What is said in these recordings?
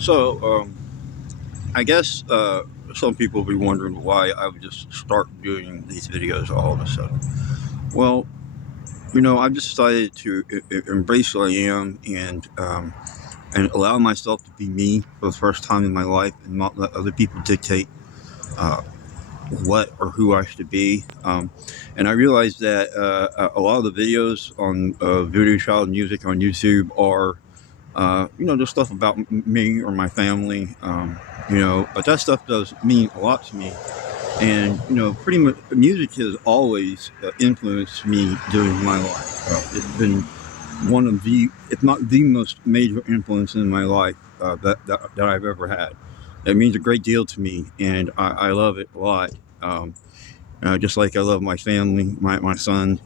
So, I guess some people will be wondering why I would just start doing these videos all of a sudden. Well, I've just decided to embrace who I am and allow myself to be me for the first time in my life and not let other people dictate uh, what or who I should be. And I realized that a lot of the videos on Voodoo Child Music on YouTube are just stuff about me or my family, but that stuff does mean a lot to me. And, pretty much music has always influenced me during my life. It's been one of the, if not the most major influence in my life that I've ever had. It means a great deal to me, and I love it a lot. Um, just like I love my family, my son,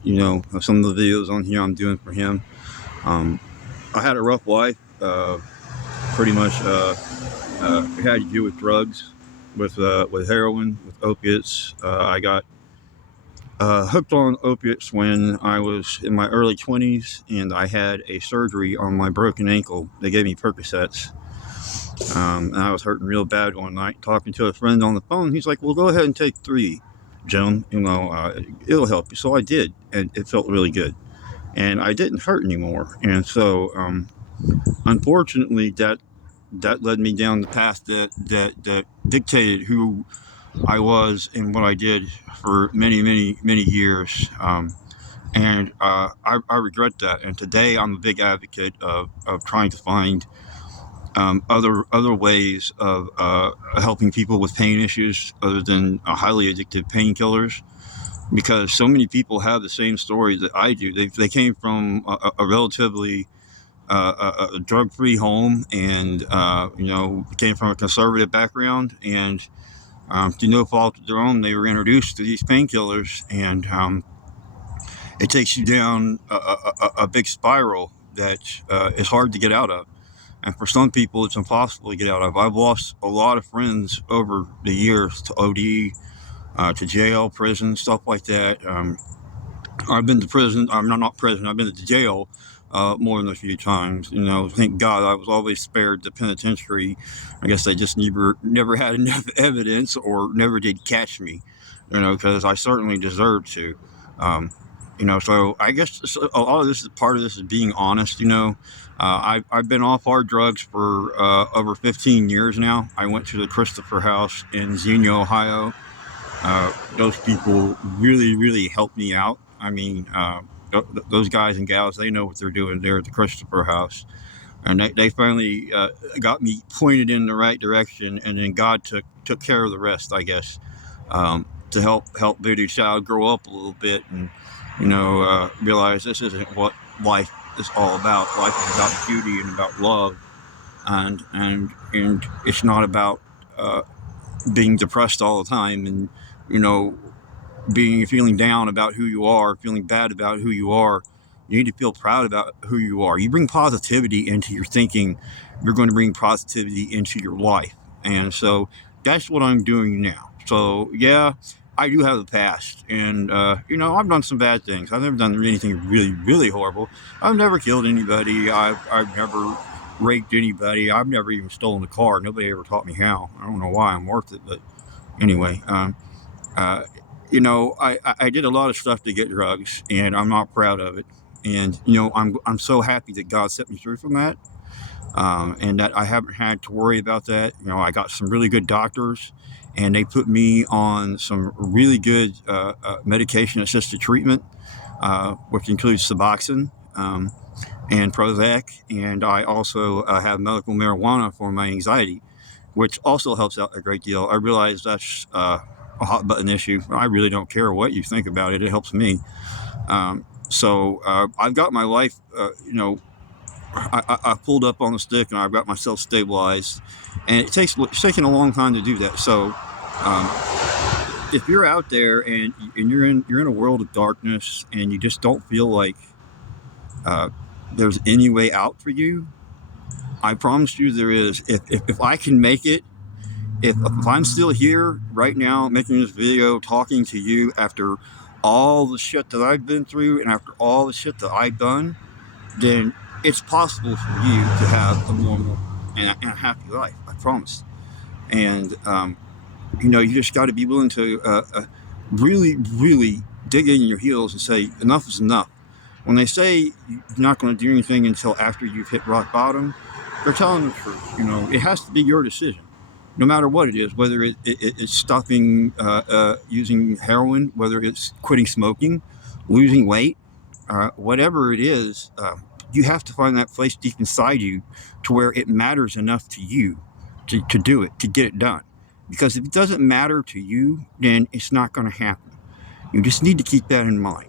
some of the videos on here I'm doing for him. Um, I had a rough life. Pretty much had to do with drugs, with heroin, with opiates. I got hooked on opiates when I was in my early 20s, and I had a surgery on my broken ankle. They gave me Percocets, and I was hurting real bad one night. Talking to a friend on the phone, he's like, "Well, go ahead and take 3, Jim. It'll help you." So I did, and it felt really good, and I didn't hurt anymore. And so, unfortunately, that led me down the path that dictated who I was and what I did for many, many, many years. And I regret that. And today I'm a big advocate of trying to find other ways of helping people with pain issues other than highly addictive painkillers. Because so many people have the same story that I do. They came from a relatively a drug-free home, and came from a conservative background, and through no fault of their own, they were introduced to these painkillers, and it takes you down a big spiral that is hard to get out of. And for some people, it's impossible to get out of. I've lost a lot of friends over the years to OD, to jail, prison, stuff like that. I've been to prison. I'm not prison. I've been to jail more than a few times. Thank God I was always spared the penitentiary. I guess they just never had enough evidence or never did catch me. Because I certainly deserved to. So I guess a lot of this is part of this is being honest. I've been off hard drugs for over 15 years now. I went to the Christopher House in Xenia, Ohio. Those people really, really helped me out. I mean, those guys and gals, they know what they're doing there at the Christopher House. And they finally got me pointed in the right direction, and then God took care of the rest, I guess, to help Voodoo Child grow up a little bit and, realize this isn't what life is all about. Life is about beauty and about love, and it's not about being depressed all the time and, you know, feeling down about who you are, feeling bad about who you are. You need to feel proud about who you are. You bring positivity into your thinking, you're going to bring positivity into your life. And so that's what I'm doing now. So yeah, I do have a past, and I've done some bad things. I've never done anything really, really horrible. I've never killed anybody. I've never raped anybody. I've never even stolen a car. Nobody ever taught me how. I don't know why I'm worth it, but anyway. Uh, I did a lot of stuff to get drugs, and I'm not proud of it. And I'm so happy that God set me through from that, and that I haven't had to worry about that. I got some really good doctors, and they put me on some really good medication-assisted treatment, which includes Suboxone. And Prozac, and I also have medical marijuana for my anxiety, which also helps out a great deal. I realize that's a hot button issue. I really don't care what you think about it. It helps me. So I've got my life, I pulled up on the stick, and I've got myself stabilized, and it's taken a long time to do that. So if you're out there and you're in a world of darkness, and you just don't feel like there's any way out for you, I promise you there is. If I can make it, if I'm still here right now making this video, talking to you after all the shit that I've been through and after all the shit that I've done, then it's possible for you to have a normal and a happy life. I promise. And you just got to be willing to really, really dig in your heels and say enough is enough. When they say you're not going to do anything until after you've hit rock bottom, they're telling the truth. It has to be your decision, no matter what it is, whether it's stopping using heroin, whether it's quitting smoking, losing weight, whatever it is. You have to find that place deep inside you to where it matters enough to you to do it, to get it done. Because if it doesn't matter to you, then it's not going to happen. You just need to keep that in mind.